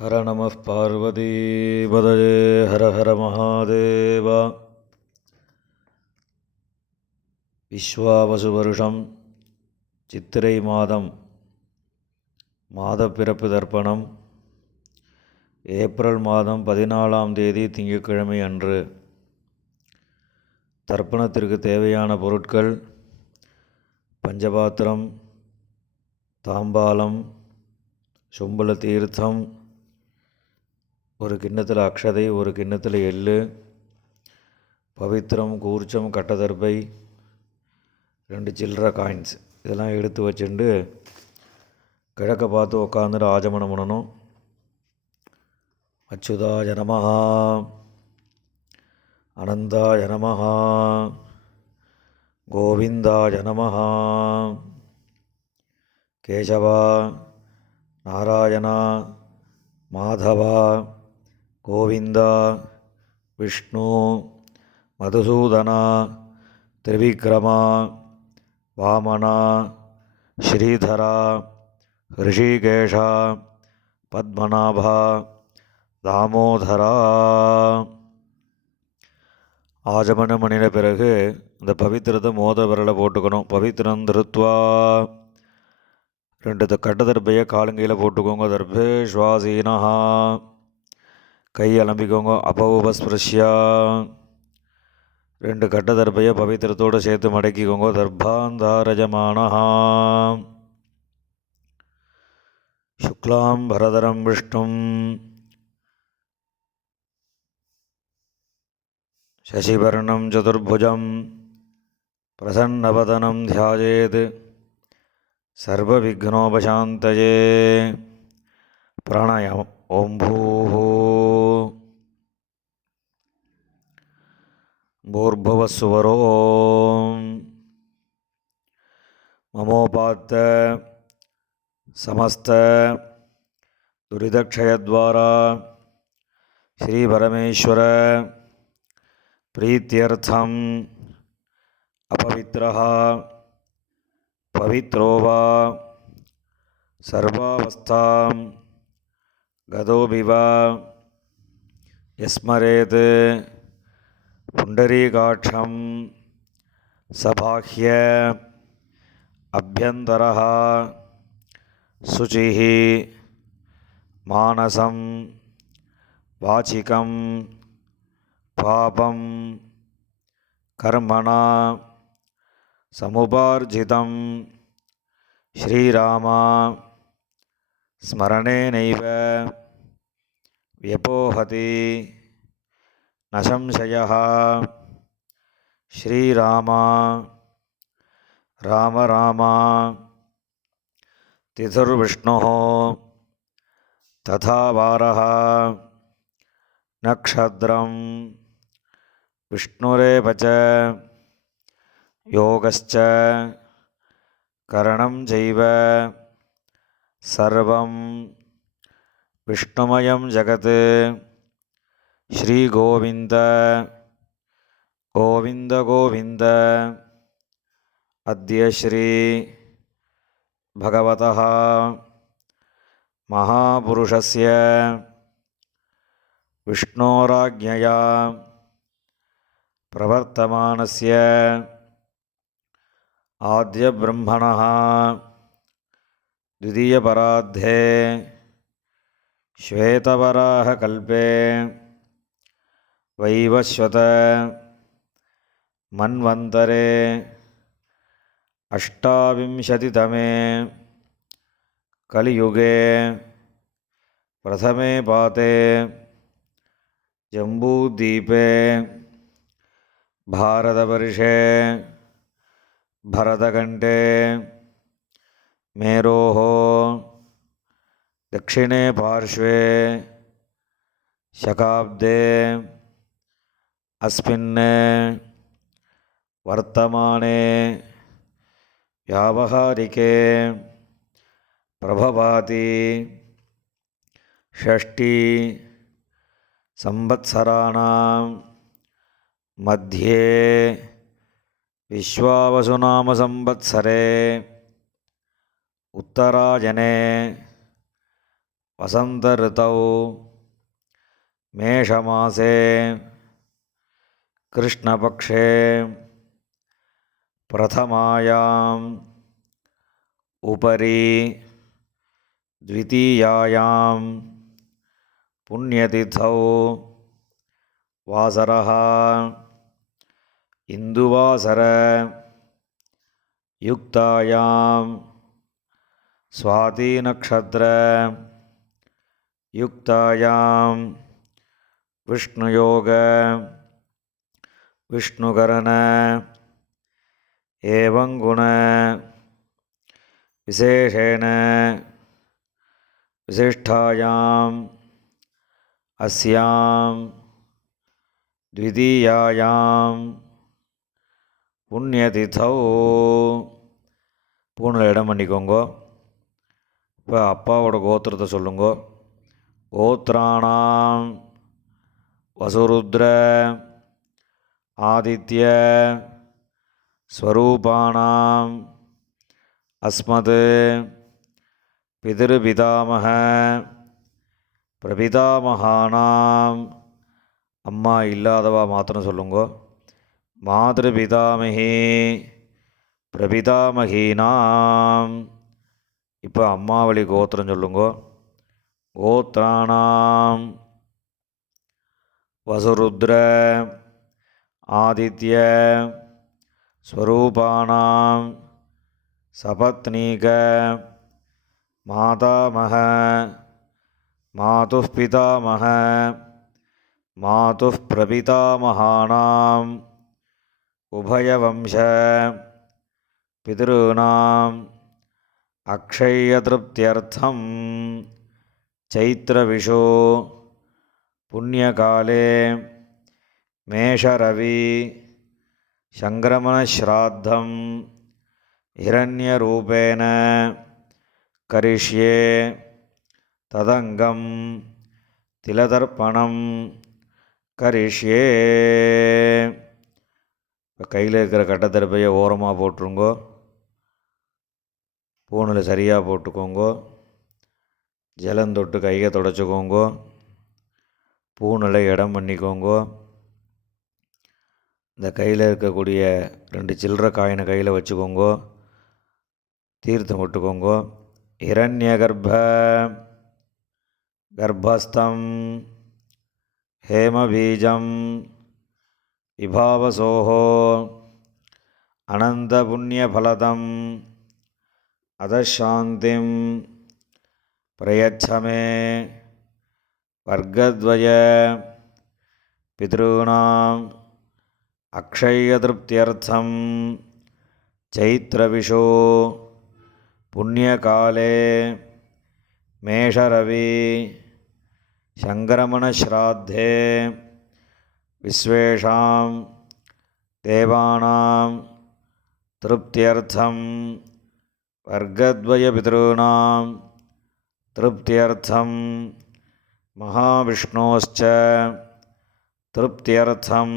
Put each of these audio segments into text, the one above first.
ஹர நம பார்வதீபதயே ஹர ஹர மகாதேவா. விஸ்வாவசு வருஷம் சித்திரை மாதம் மாதப்பிறப்பு தர்ப்பணம் ஏப்ரல் மாதம் 14ஆம் தேதி திங்கட்கிழமை அன்று. தர்ப்பணத்திற்கு தேவையான பொருட்கள்: பஞ்சபாத்திரம், தாம்பாலம், சொம்பல தீர்த்தம், ஒரு கிண்ணத்தில் அக்ஷதை, ஒரு கிண்ணத்தில் எள்ளு, பவித்திரம், கூர்ச்சம், கட்டதர்பை, 2 சில்லற காயின்ஸ் இதெல்லாம் எடுத்து வச்சுட்டு கிழக்க பார்த்து உட்காந்துட்டு ஆஜமனம் பண்ணணும். அச்சுதாய நமஹ, அனந்தாய நமஹ, கோவிந்தாய நமஹ, கேசவா, நாராயணா, மாதவா, கோவிந்தா, விஷ்ணு, மதுசூதனா, திரிவிக்ரமா, வாமனா, ஸ்ரீதரா, ரிஷிகேஷா, பத்மநாபா, தாமோதரா. ஆஜமனம் பண்ணின பிறகு இந்த பவித்திரத்தை மோத விரலை போட்டுக்கணும். பவித்திரம் திருத்வா, 2 கட்டதர்பையை காலுங்கையில் போட்டுக்கோங்க. தர்பே ஸ்வாசீனா, கை அலம்பிக்கோங்க. அபௌபஸ்பிருஷ்யா, 2 கட்டதர்பையை பவித்திரத்தோடு சேர்த்து மடக்கிக்கோங்க. தர்பாந்தாரஜமானா, சுக்லாம் பரதரம் விஷ்ணும் சசிவர்ணம் சதுர்புஜம் பிரசன்னவதனம் தியாயேத் சர்வவிக்னோபசாந்தயே. பிராணாயாமம். ஓம் பூஹு பூர்புவஸ்சுவரோம் மமோபாத்த சமஸ்த துரிதக்ஷயத்வாரா ஸ்ரீபரமேஸ்வர பிரீத்யர்த்தம் அபவித்ரஹ பவித்ரோ வா சர்வாவஸ்தாம் கதோபிவா யஸ்மரேத் புண்டரீகாட்சம் சபாஹ்ய அப்யந்தரஹ சுச்சிஹ மானசம் வாசிகம் பாபம் கர்மணா சமுபார்ஜிதம் ஸ்ரீராமா ஸ்மரணேனைவ வியபோஹதி ந சம்சயः. ஸ்ரீராமா ராம ராமா திதிர்விஷ்ணுः ததா வாரः நக்ஷத்ரம் விஷ்ணுரேவ ச யோகஸ்ச கரணம் சைவ சர்வம் விஷ்ணுமயம் ஜகத். ஸ்ரீகோவிந்த கோவிந்த கோவிந்த. அத்ய ஸ்ரீ பகவதः மகாபுருஷஸ்ய விஷ்ணோராஜ்ஞயா பிரவர்த்தமானஸ்ய ஆத்யபிரம்மணः द्वितीयपरार्धे श्वेतवराहकल्पे वैवस्वत मन्वन्तरे अष्टाविंशतितमे कलियुगे प्रथमे पाते जम्बूद्वीपे भारतवर्षे भरतखण्डे मेरोः दक्षिणे पार्श्वे शकाब्दे अस्मिन् वर्तमाने व्यावहारिके प्रभवाति षष्ठी संवत्सराणां मध्ये विश्वावसुनाम संवत्सरे उत्तरायणे वसंत ऋतौ मेषमासे कृष्णपक्षे प्रथमायाम् उपरि द्वितीयायां पुण्यतिथौ वासरः इन्दुवासर युक्तायां स्वातिनक्षत्र युक्तायां विष्णुयोग विष्णुकरण एवं गुण विशेषेण विशिष्टायाम् अस्यां द्वितीयायां புண்ணியதிதௌ. பூணில் இடம் பண்ணிக்கோங்கோ. இப்போ அப்பாவோட கோத்திரத்தை சொல்லுங்கோ. கோத்ராணாம் வசுருத்ர ஆதித்ய ஸ்வரூபாணாம் அஸ்மத் பிதிருபிதாமக பிரபிதாமகானாம், அம்மா இல்லாதவா மாத்திரம் சொல்லுங்கோ. மாதபிதாமகி பிரபிதாமகீனாம், இப்போ அம்மாவளி கோத்திரம் சொல்லுங்கோ. கோத்ராணாம் வசுருத்ர ஆதித்ய ஸ்வரூபாணாம் சபத்னீக மாதாமக மாதுः பிதாமக மாதுः பிரபிதாமகானாம் உபயவம்ச பிதॄணாம் அக்ஷயத்ருப்த்யர்த்தம் சைத்ரவிஷு புண்ணியகாலே மேஷரவி சங்கிரமணஸ்ராத்தம் ஹிரண்யரூபேண கரிஷ்யே ததங்கம் திலதர்ப்பணம் கரிஷ்யே. இப்போ கையில் இருக்கிற கட்டத்தரப்பையை ஓரமாக போட்டுருங்கோ. பூணில் சரியாக போட்டுக்கோங்கோ. ஜலந்தொட்டு கையை தொடச்சிக்கோங்கோ. பூணில் இடம் பண்ணிக்கோங்கோ. இந்த கையில் இருக்கக்கூடிய 2 சில்லறை காயினை கையில் வச்சுக்கோங்கோ. தீர்த்தம் விட்டுக்கோங்கோ. ஹிரண்யகர்ப்ப கர்ப்பஸ்தம் ஹேமபீஜம் விபாவசோஹோ அனந்தபுண்ணியபலதம் அதசாந்திம் பிரயச்சமே வர்க்கத்வய பித்ருணாம் அக்ஷயத்ருப்த்யர்த்தம் சைத்ரவிஷு புண்ணியகாலே மேஷரவி சங்கிரமணஸ்ராத்தே விஸ்வேஷாம் தேவானாம் திருப்தியர்த்தம் வர்க்கத்வய பித்ருணாம் திருப்தியர்த்தம் மகாவிஷ்ணோஸ்ச திருப்தியர்த்தம்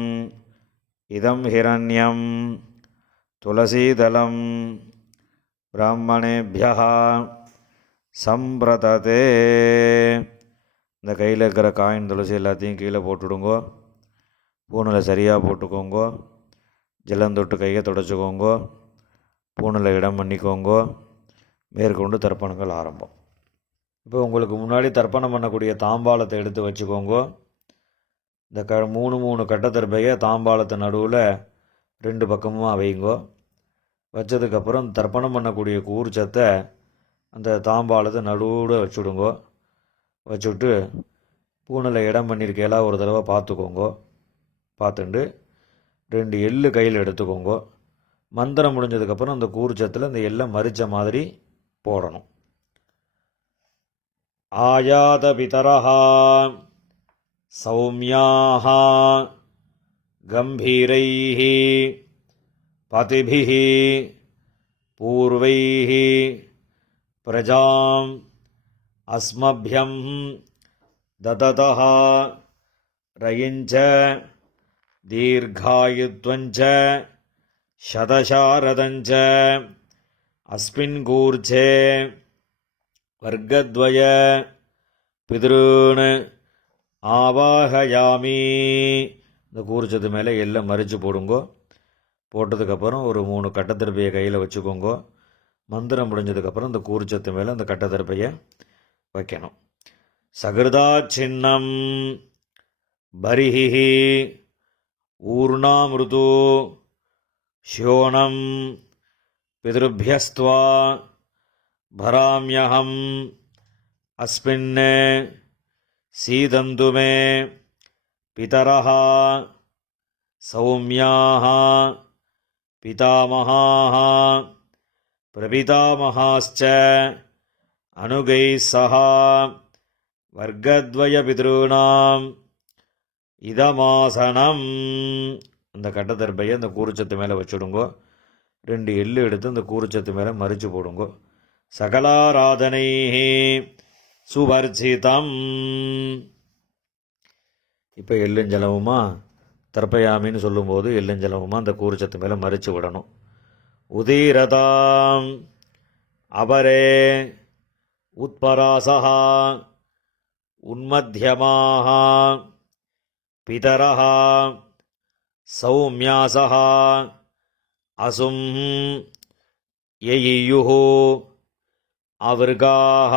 இதம் ஹிரண்யம் துளசீதலம் பிராமணேபியः சம்பிரததே. இந்த கையில் இருக்கிற காயின் துளசி எல்லாத்தையும் கீழே போட்டுடுங்கோ. பூணில் சரியாக போட்டுக்கோங்கோ. ஜலந்தொட்டு கையை தொடச்சிக்கோங்கோ. பூணில் இடம் பண்ணிக்கோங்கோ. மேற்கொண்டு தர்ப்பணங்கள் ஆரம்பம். இப்போ உங்களுக்கு முன்னாடி தர்ப்பணம் பண்ணக்கூடிய தாம்பாளத்தை எடுத்து வச்சுக்கோங்கோ. இந்த 3 கட்டத்தர்பையை தாம்பாளத்து நடுவில் 2 பக்கமும் வைங்கோ. வச்சதுக்கப்புறம் தர்ப்பணம் பண்ணக்கூடிய கூர்ச்சத்தை அந்த தாம்பாளத்தை நடுவில் வச்சுடுங்கோ. வச்சுட்டு பூணில் இடம் பண்ணியிருக்கையெல்லாம் ஒரு தடவை பார்த்துக்கோங்கோ. பார்த்துட்டு 2 எள்ளு கையில் எடுத்துக்கோங்கோ. மந்திரம் முடிஞ்சதுக்கப்புறம் அந்த கூர்ச்சத்தில் அந்த எள்ளை மறித்த மாதிரி போடணும். ஆயாத பிதரஹா சௌமியாக கம்பீரைஹி பதிபிஹி பூர்வைஹி பிரஜாம் அஸ்மப்யம் தததஹ ரயிஞ்ச தீர்காயுத்வஞ்ச சதசாரதஞ்ச அஸ்மின் கூர்ச்சே வர்க்கத்வய பித்ருன் ஆவாஹயாமி. இந்த கூர்ச்சத்து மேலே எல்லாம் மறித்து போடுங்கோ. போட்டதுக்கப்புறம் ஒரு 3 கட்டத்திருப்பையை கையில் வச்சுக்கோங்கோ. மந்திரம் முடிஞ்சதுக்கப்புறம் இந்த கூர்ச்சத்து மேலே அந்த கட்டத்திருப்பையை வைக்கணும். சகிருதா சின்னம் பரிஹி ஊர்ணாமிருது ஷியோனம் பிதృभ्यस्त्वा भराम्यहम् अस्मिन् सीदन्तु मे पितरः सौम्याः पितामहाः प्रपितामहाश्च अनुगैः सह वर्गद्वयपितॄणाम् இதமாசனம். அந்த கட்டத்தர்பையை அந்த கூர்ச்சத்து மேலே வச்சுடுங்கோ. 2 எள்ளு எடுத்து அந்த கூர்ச்சத்து மேலே மறித்து போடுங்கோ. சகலாராதனை சுவர்ச்சிதம். இப்போ எள்ளுஞ்சலமுமா தர்ப்பயாமின்னு சொல்லும்போது எள்ளுஞ்சலமுமா அந்த கூர்ச்சத்து மேலே மறித்து விடணும். உதீரதாம் அபரே உத்பராசா உன்மத்தியமாக பிதரः சௌம்யாசः அசும் யயியுः அவர்காः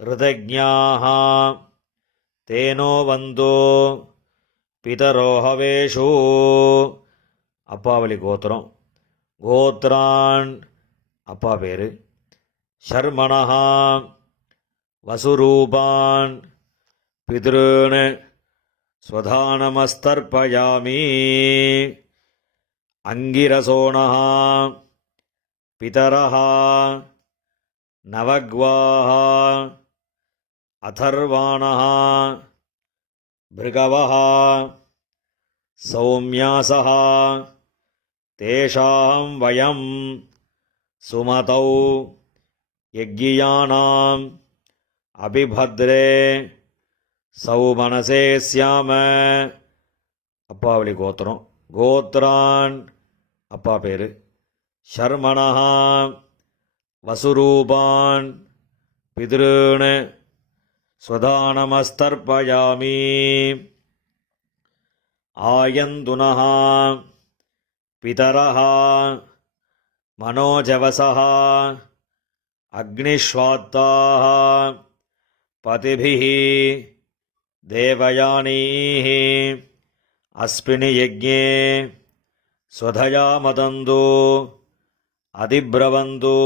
ருதஜ்ஞாः தேனோ வந்தோ பிதரோஹவேஷு. அப்பாவளி கோத்திரம். கோத்ரான் அப்பா பேர். ஷர்மணः வசுரூபான் பித்ருன் ஸ்வதானமஸ்தர்ப்பயாமி. அங்கிரசோணः பிதரः நவக்வாः அதர்வாணः பிருகவः சௌம்யாசः தேஷாம் வயம் சுமதௌ யஜ்ஞியானாம் அபிபத்ரே சௌமனசே ஸ்யாம. அப்பாவளி கோத்திரம். கோத்ரான் அப்பா பேர். ஷர்மணः வசுரூபான் பித்ருன் ஸ்வதானமஸ்தர்ப்பயாமி. ஆயந்துனः பிதரः மனோஜவசः அக்னிஷ்வாத்தாः பதிபிः தேவயானீः அஸ்மின் யஜ்ஞே ஸ்வதயா மதந்து அதிப்ரவந்து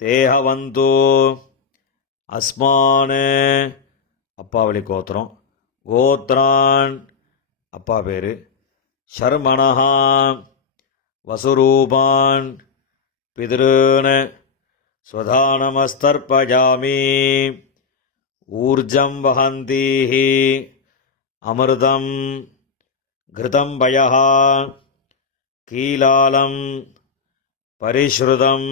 தேஹவந்து அஸ்மான். அப்பாவளி கோத்திரம். கோத்ரான் அப்பா பேர். ஷர்மணः வசுரூபான் பித்ருன் ஸ்வதானமஸ்தர்ப்பயாமி. ஊர்ஜம் வஹந்தீः அமிர்தம் கிருதம் பயः கீலாலம் பரிஷ்ருதம்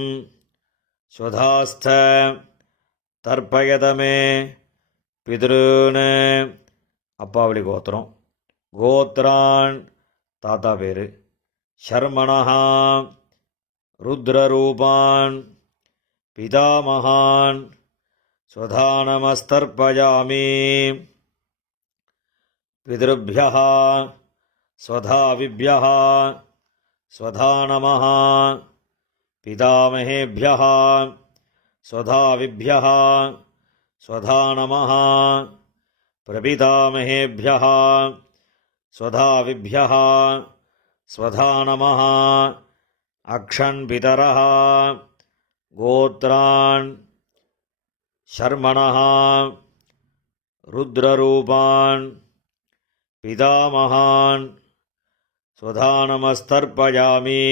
ஸ்வதாஸ்த தர்ப்பயதமே பித்ருன். அப்பாவளி கோத்திரம். கோத்ரான் தாத்தா பேர். ஷர்மணः ருத்ரரூபான் பிதாமகான் ஸ்வதானமஸ்தர்ப்பயாமி. பிதృभ्यः ஸ்வதாவிभ्यः ஸ்வதானமः பிதாமகேभ्यः ஸ்வதாவிभ्यः ஸ்வதானமः பிரபிதாமகேभ्यः ஸ்வதாவிभ्यः ஸ்வதானமः அக்ஷன் பிதரः. கோத்ரான் ஷர்மணः ருத்ரரூபான் பிதாமகான் ஸ்வதானமஸ்தர்ப்பயாமி.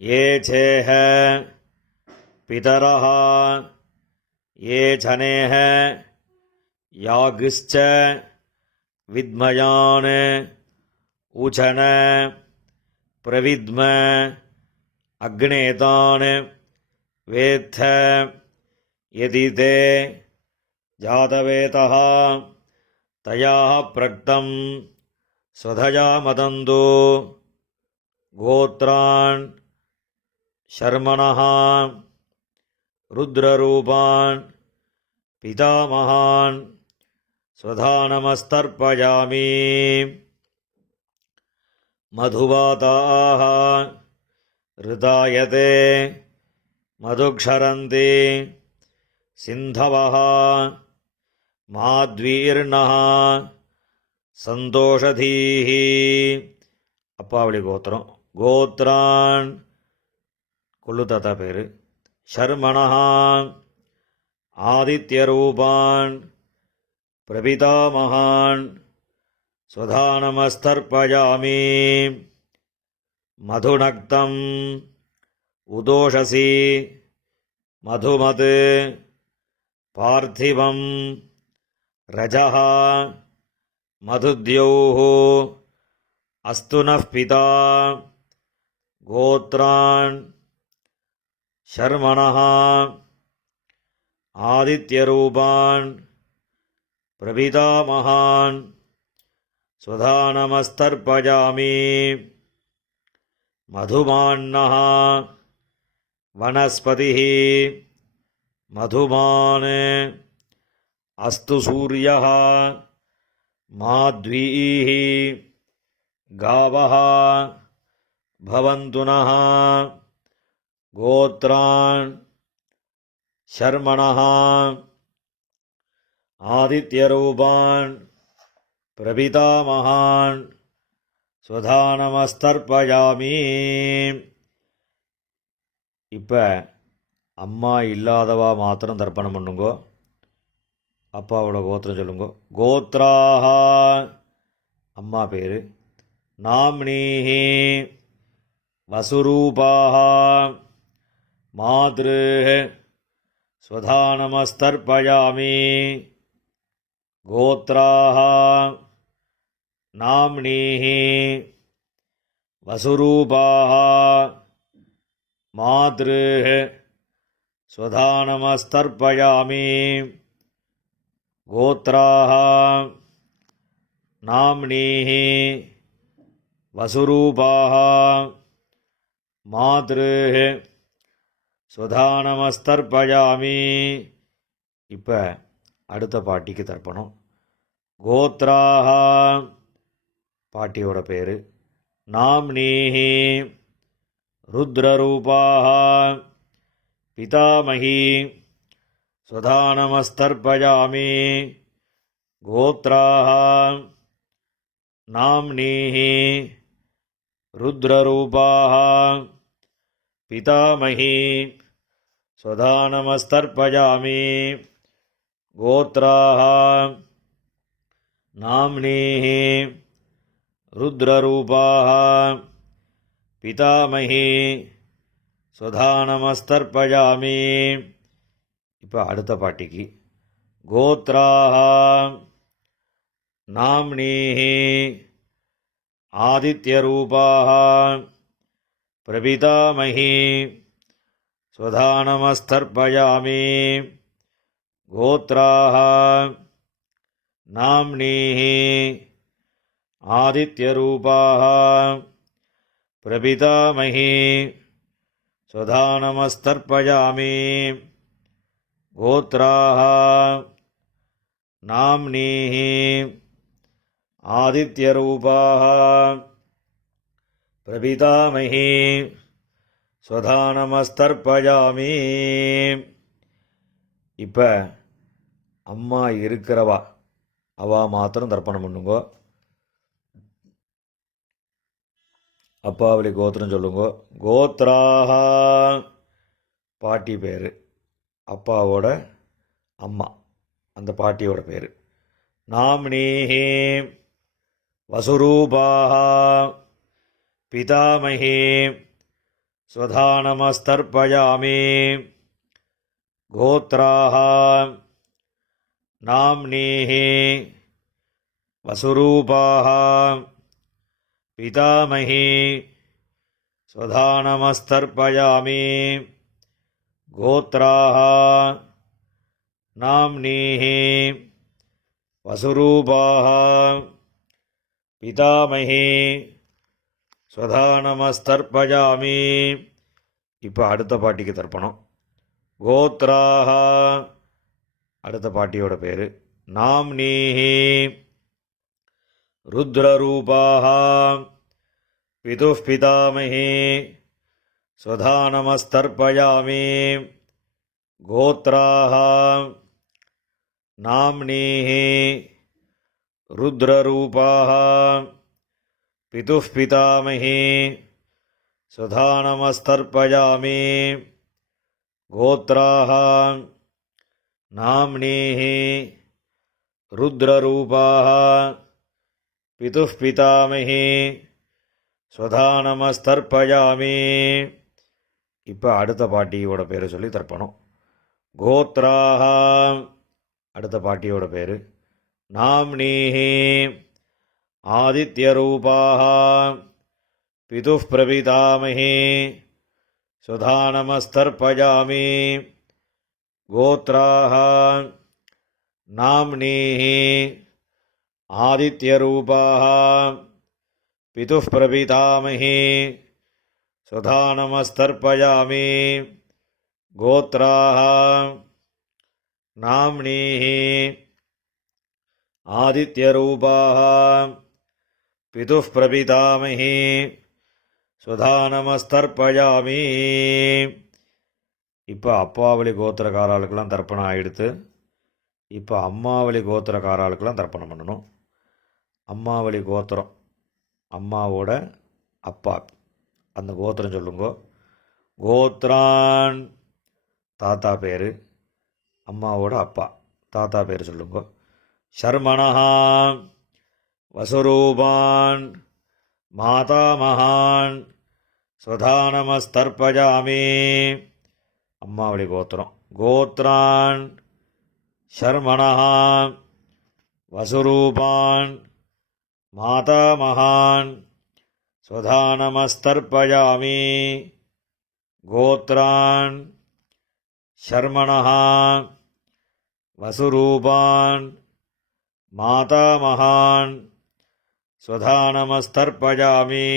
ये चेह पितरः ये जनेह यागिश्च विद्मयान् उचन प्रविद्म अग्नेतान् वेत्थ यदि ते जातवेतः तयाः प्रक्तं स्वधया मदन्तु. गोत्रान् ஷர்மணः ருத்ரரூபான் பிதாமகான் ஸ்வதா நமஸ்தர்ப்பயாமி. மதுவாதாக ரிதாயதே மதுக்ஷரந்தி சிந்தவஹ மாத்வீர்ணஹ சந்தோஷதீஹி. அப்பாவளி கோத்திரம். கோத்ரான் கொள்ளு தாத்தா பேர். ஷர்மணஹ ஆதித்யரூபான் பிரபிதாமகான் ஸ்வதா நமஸ்தர்ப்பயாமி. மதுநக்தம் உதோஷசி மதுமத் பார்த்திவம் ரஜஹ மதுத்யௌः அஸ்து நः பிதா. கோத்ரான் ஷர்மணஹ ஆதித்யரூபான் பிரபிதாமகான் ஸ்வதா நமஸ்தர்ப்பயாமி. மதுமான்னஹ வனஸ்பதிः மதுமான் அஸ்து சூர்யः மாத்வீः காவः பவந்து நः. கோத்ரான் ஷர்மணஹ ஆதித்யரூபான் பிரபிதாமகான் ஸ்வதா நமஸ்தர்ப்பயாமி. இப்போ அம்மா இல்லாதவா மாத்திரம் தர்ப்பணம் பண்ணுங்கோ. அப்பாவோட கோத்திரம் சொல்லுங்கோ. கோத்ராஹ அம்மா பேர். நாம்னீஹி வசுரூபாஹ மாத்ரு ஸ்வதா நமஸ்தர்ப்பயாமி. கோத்ராஹ நாம்னீஹி வசுரூபாஹ மாத்ரு ஸ்வதா நமஸ்தர்ப்பயாமி. கோத்ராஹ நாம்னீஹி வசுரூபாஹ மாத்ரு ஸ்வதா நமஸ்தர்ப்பயாமி. இப்போ அடுத்த பாட்டிக்கு தர்ப்பணம். கோத்ராஹ பாட்டியோட பேர். நாம்னீஹி ருத்ரரூபாஹ பிதாமகி ஸ்வதா நமஸ்தர்ப்பயாமி. கோத்ராஹ நாம்னீஹி ருத்ரரூபாஹ பிதாமகி ஸ்வதா நமஸ்தர்ப்பயாமி. கோத்ராஹ நாம்னீஹி ருத்ரரூபாஹ பிதாமகி ஸ்வதா நமஸ்தர்ப்பயாமி. இப்போ அடுத்த பாட்டிக்கு. கோத்ராஹ நாம்னீஹி ஆதித்யரூபாஹ பிரபிதாமகி ஸ்வதா நமஸ்தர்ப்பயாமி. கோத்ராஹ நாம்னீஹி ஆதித்யரூபாஹ பிரபிதாமகி ஸ்வதா நமஸ்தர்ப்பயாமி. கோத்ராஹ நாம்னீஹி ஆதித்யரூபாஹ பிரபிதாமகி ஸ்வதா நமஸ்தர்ப்பயாமி. இப்போ அம்மா இருக்கிறவா அவா மாத்திரம் தர்ப்பணம் பண்ணுங்கோ. அப்பாவளி கோத்திரம் சொல்லுங்கோ. கோத்ராஹ பாட்டி பேர். அப்பாவோட அம்மா அந்த பாட்டியோட பேர். நாம்னீஹி வசுரூபாஹ பிதாமகி ஸ்வதா நமஸ்தர்ப்பயாமி. கோத்ராஹ நாம்னீஹி வசுரூபாஹ பிதாமகி ஸ்வதா நமஸ்தர்ப்பயாமி. கோத்ராஹ நாம்னீஹி வசுரூபாஹ பிதாமகி ஸ்வதா நமஸ்தர்ப்பயாமி. இப்போ அடுத்த பாட்டிக்கு தர்ப்பணம். கோத்ராஹ அடுத்த பாட்டியோட பேர். நாம்னீஹி ருத்ரரூபாஹ பிதுः பிதாமஹி ஸ்வதா நமஸ்தர்ப்பயாமி. கோத்ராஹ நாம்னீஹி ருத்ரரூபாஹ பிதுः பிதாமஹி ஸ்வதா நமஸ்தர்ப்பயாமி. கோத்ராஹ நாம்னீஹி ருத்ரரூபாஹ பிதுः பிதாமஹி ஸ்வதா நமஸ்தர்ப்பயாமி. இப்போ அடுத்த பாட்டியோட பேரை சொல்லி தர்ப்பணம். கோத்ராஹ அடுத்த பாட்டியோட பேர். நாம்னீஹி ஆதித்யரூபாஹ பிதுः பிரபிதாமஹி ஸ்வதா நமஸ்தர்ப்பயாமி. கோத்ராஹ நாம்னீஹி ஆதித்யரூபாஹ பிதுः பிரபிதாமஹி ஸ்வதா நமஸ்தர்ப்பயாமி. கோத்ராஹ நாம்னீஹி ஆதித்யரூபாஹ பிதுः பிரபிதாமஹி ஸ்வதா நமஸ்தர்ப்பயாமி. இப்போ அப்பாவளி கோத்திரக்காராளுக்கெல்லாம் தர்ப்பணம் ஆகிடுத்து. இப்போ அம்மாவளி கோத்திரக்காராளுக்கெல்லாம் தர்ப்பணம் பண்ணணும். அம்மாவளி கோத்திரம், அம்மாவோட அப்பா, அந்த கோத்திரம் சொல்லுங்க. கோத்ரான் தாத்தா பேர், அம்மாவோட அப்பா தாத்தா பேர் சொல்லுங்க. ஷர்மணஹா வசுரூபான் மாதாமகான் ஸ்வதா நமஸ்தர்ப்பயாமி. அம்மாவளி கோத்திரம். கோத்ரான் ஷர்மணஹா வசுரூபான் மாதாமகான் ஸ்வதா நமஸ்தர்ப்பயாமி. கோத்ரான் ஷர்மணஹா வசுரூபான் மாதாமகான் ஸ்வதா நமஸ்தர்ப்பயாமி.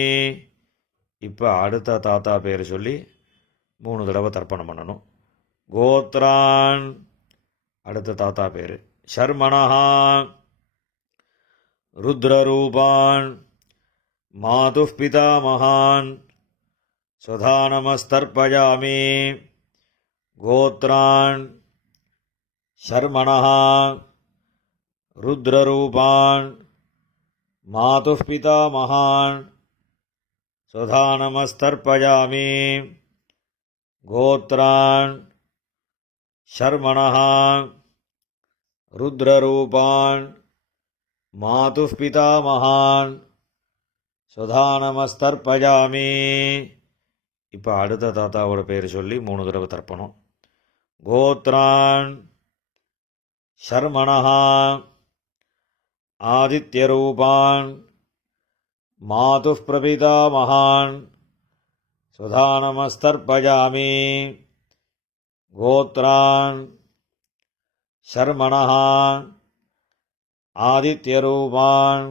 இப்போ அடுத்த தாத்தா பேர் சொல்லி 3 தடவை தர்ப்பணம் பண்ணணும். கோத்ரான் அடுத்த தாத்தா பேர். ஷர்மணஹா ருத்ரரூபான் மாதுः பிதாமகான் ஸ்வதா நமஸ்தர்ப்பயாமி. கோத்ரான் ஷர்மணஹா ருத்ரரூபான் மாதுः பிதாமகான் ஸ்வதா நமஸ்தர்ப்பயாமி. கோத்ரான் ஷர்மணஹா ருத்ரரூபான் மாதுः பிதாமகான் ஸ்வதா நமஸ்தர்ப்பயாமி. இப்போ அடுத்த தாத்தாவோட பேர் சொல்லி 3 தடவை தர்ப்பணம். கோத்ரான் ஷர்மணஹா ஆதித்யரூபான் மாதுः பிரபிதாமகான் ஸ்வதா நமஸ்தர்ப்பயாமி. கோத்ரான் ஷர்மணஹா ஆதித்யரூபான்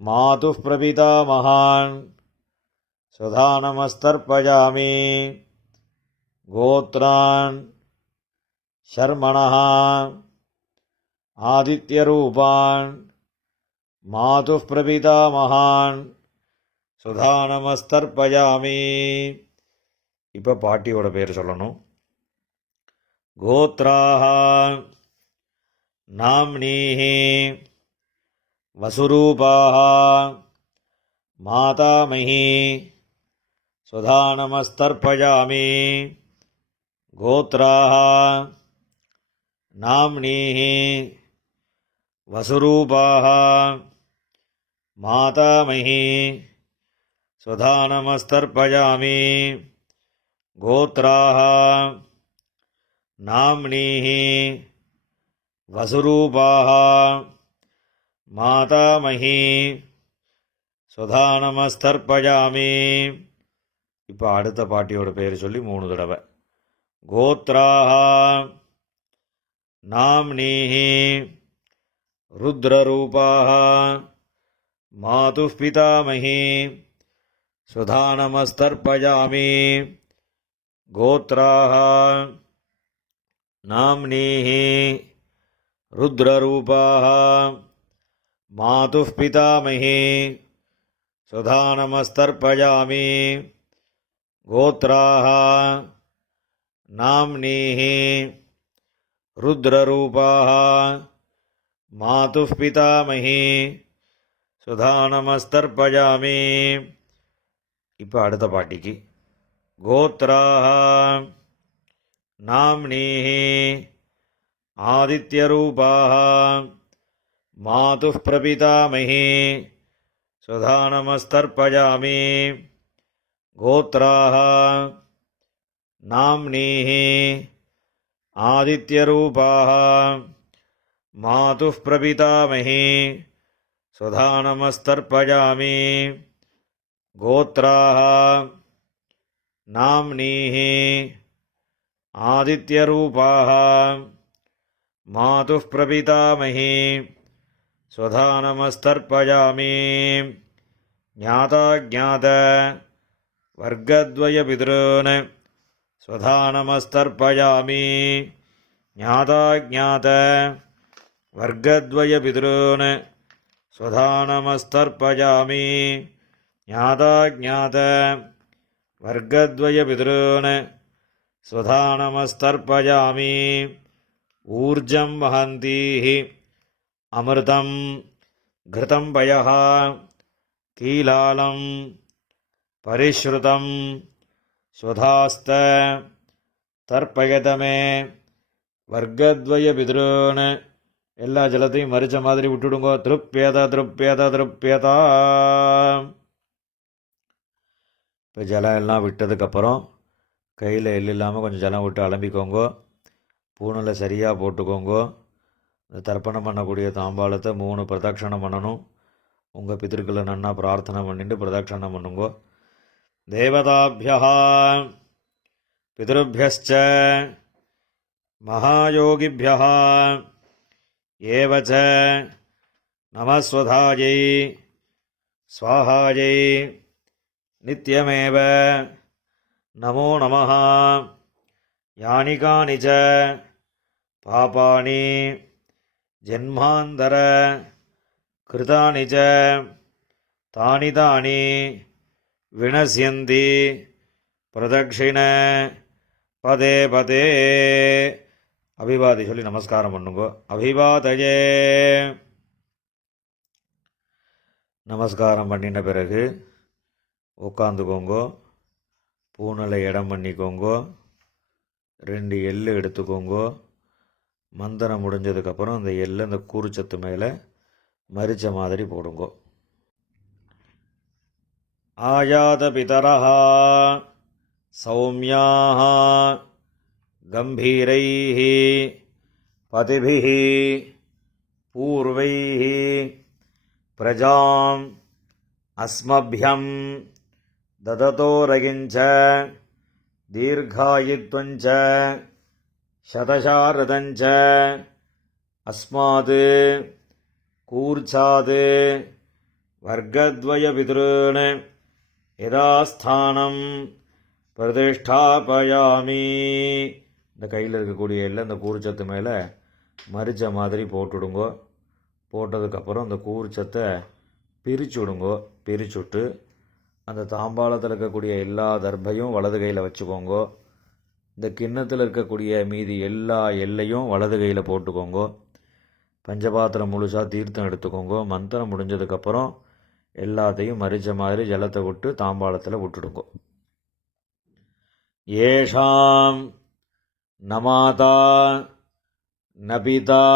மாதுः பிரபிதாமகான் ஸ்வதா நமஸ்தர்ப்பயாமி. கோத்ரான் ஷர்மணஹா ஆதித்யரூபான் மாதுः பிரபிதாமகான் ஸ்வதா நமஸ்தர்ப்பயாமி. இப்போ பாட்டியோட பேர் சொல்லணும். கோத்ராஹ நாம்னீஹி வசுரூபாஹ மாதாமஹி ஸ்வதா நமஸ்தர்ப்பயாமி. கோத்ராஹ நாம்னீஹி வசுரூபாஹ மாதாமஹி ஸ்வதா நமஸ்தர்ப்பயாமி. கோத்ராஹ நாம்னீஹி வசுரூபாஹ மாதாமஹி ஸ்வதா நமஸ்தர்ப்பயாமி. இப்போ அடுத்த பாட்டியோட பேர் சொல்லி 3 தடவை. கோத்ராஹ நாம்னீஹி ருத்ரரூபாஹ மாதுः பிதாமஹி ஸ்வதா நமஸ்தர்ப்பயாமி. கோத்ராஹ நாம்னீஹ ருத்ரரூபாஹ மாதுः பிதாமஹி சுதா நமஸ்தர்ப்பயாமி. கோத்ராஹ நாம்னீஹ ருத்ரரூபாஹ மாதுः பிதாமஹி சுதா நமஸ்தர்ப்பயாமி. இப்போ அடுத்த பாட்டிக்கு கோத்ராஹ நாம்னீஹ ஆதித்யரூபாஹ மாதுः பிரபிதாமஹி சுதா நமஸ்தர்ப்பயாமி. கோத்ராஹ நாம்னீஹ ஆதித்யரூபாஹ மாதுः பிரபிதாமஹி சுதா நமஸ்தர்ப்பயாமி. கோத்ராஹ நாம்னீஹ ஆதித்யரூபாஹ மாதுः பிரபிதாமஹி சுதா நமஸ்தர்ப்பயாமி. ஞாதா ஞாத வர்க்கத்வய பித்ருன் சுதா நமஸ்தர்ப்பயாமி. ஞாதா ஞாத வர்க்கத்வய பித்ருன் சுதா நமஸ்தர்ப்பயாமி. ஞாதா ஞாத வர்க்கத்வய பித்ருன் சுதா நமஸ்தர்ப்பயாமி. ஊர்ஜம் வஹந்தீஹ அமிர்தம் கிருதம் பயஹ கீலாலம் பரிஷ்ருதம் ஸ்வதாஸ்த தர்ப்பயதமே. வர்க்கத்வய பித்ருன் எல்லா ஜலத்தையும் மறிச்ச மாதிரி விட்டுடுங்கோ. திருப்யத திருப்யத திருப்யதா. இப்போ ஜலம் எல்லாம் விட்டதுக்கப்புறம் கையில் எள் இல்லாமல் கொஞ்சம் ஜலம் விட்டு அலம்பிக்கோங்கோ. பூணில் சரியாக போட்டுக்கோங்கோ. இந்த தர்ப்பணம் பண்ணக்கூடிய தாம்பாளத்தை 3 பிரதட்சணம் பண்ணணும். உங்கள் பிதர்களை நன்னா பிரார்த்தனை பண்ணிட்டு பிரதட்சணம் பண்ணுங்கோ. தேவதாபியா பிதருபியஸ்ச மகாயோகிபியா ஏவச நமஸ்வதாயை ஸ்வாஹாயை நித்யமேவ நமோ நமः. யானி கானி ச பாபானி ஜன்மாந்தர கிருதானி ச தானி தானி வினஸ்யந்தி பிரதக்ஷிண பதே பதே. அபிவாதி சொல்லி நமஸ்காரம் பண்ணுங்கோ. அபிவாதயே. நமஸ்காரம் பண்ணின பிறகு உட்காந்துக்கோங்கோ. பூனலை இடம் பண்ணிக்கோங்கோ. 2 எள்ளு எடுத்துக்கோங்கோ. மந்திரம் முடிஞ்சதுக்கப்புறம் அந்த எள்ளு அந்த கூறுச்சத்து மேலே மரிச்ச மாதிரி போடுங்கோ. ஆயாத பிதரஹ சௌமியாஹ கம்பீரைஹ பதிபிஹ பூர்வைஹ பிரஜாம் அஸ்மப்யம் தததோரகிஞ்ச தீர்காயித்வஞ்ச சதசாரதஞ்ச அஸ்மாத் கூர்ச்சாத் வர்க்கத்வய பித்ருன் யதாஸ்தானம் பிரதிஷ்டாபயாமி. இந்த கையில் இருக்கக்கூடிய எல்லாம் இந்த கூர்ச்சத்து மேலே மரிச்ச மாதிரி போட்டுடுங்கோ. போட்டதுக்கப்புறம் அந்த கூர்ச்சத்தை பிரித்து விடுங்கோ. பிரிச்சுட்டு அந்த தாம்பாளத்தில் இருக்கக்கூடிய எல்லா தர்பையும் வலது கையில் வச்சுக்கோங்கோ. இந்த கிண்ணத்தில் இருக்கக்கூடிய மீதி எல்லா எல்லையும் வலது கையில் போட்டுக்கோங்கோ. பஞ்சபாத்திரம் முழுசாக தீர்த்தம் எடுத்துக்கோங்கோ. மந்திரம் முடிஞ்சதுக்கப்புறம் எல்லாத்தையும் மரிச்ச மாதிரி ஜலத்தை விட்டு தாம்பாளத்தில் விட்டுடுங்கோ. ஏஷாம் நமாதா நபிதா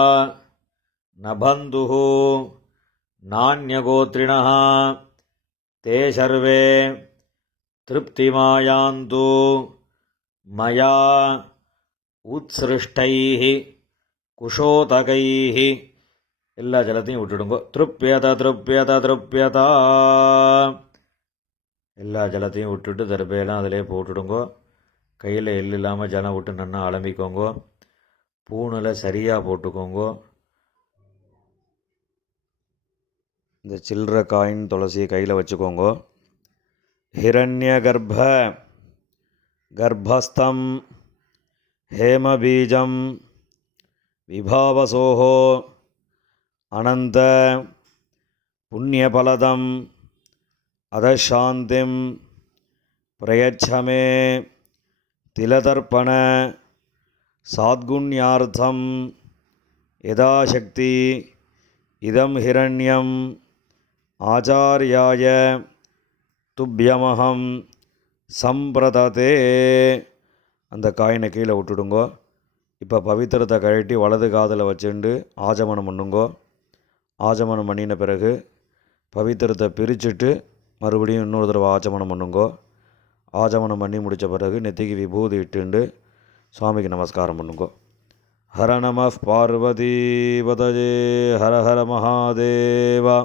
நபந்துஹு நான்யகோத்ரிணः தே சர்வே திருப்திமாயாந்து மயா உத்ஸ்ருஷ்டைः குஷோதகைः. எல்லா ஜலத்தையும் விட்டுடுங்கோ. திருப்யத திருப்யத திருப்யதா. எல்லா ஜலத்தையும் விட்டுட்டு தர்பையெல்லாம் அதிலே போட்டுடுங்கோ. கையில் எள் இல்லாமல் ஜலம் விட்டு நன்னா அலம்பிக்கோங்கோ. பூணில் சரியாக போட்டுக்கோங்கோ. இந்த சில்லற காயின் துளசியை கையில் வச்சுக்கோங்கோ. ஹிரண்ய கர்ப்ப கர்ப்பஸ்தம் ஹேமபீஜம் விபாவசோः அனந்த புண்ணியபலதம் அதசாந்திம் பிரயச்சமே திலதர்ப்பண சாத்குண்யார்த்தம் யதாசக்தி இதம் ஹிரண்யம் ஆச்சார்யாய துப்யமகம் சம்பிரததே. அந்த காயினை கீழே விட்டுடுங்கோ. இப்போ பவித்திரத்தை கழட்டி வலது காதில் வச்சுண்டு ஆஜமனம் பண்ணுங்கோ. ஆஜமனம் பண்ணின பிறகு பவித்திரத்தை பிரிச்சுட்டு மறுபடியும் இன்னொரு தடவை ஆச்சமனம் பண்ணுங்கோ. ஆச்சமனம் பண்ணி முடித்த பிறகு நெத்திக்கு விபூதி இட்டுண்டு சுவாமிக்கு நமஸ்காரம் பண்ணுங்கோ. ஹர நம பார்வதி பதஜே ஹர ஹர மகாதேவா.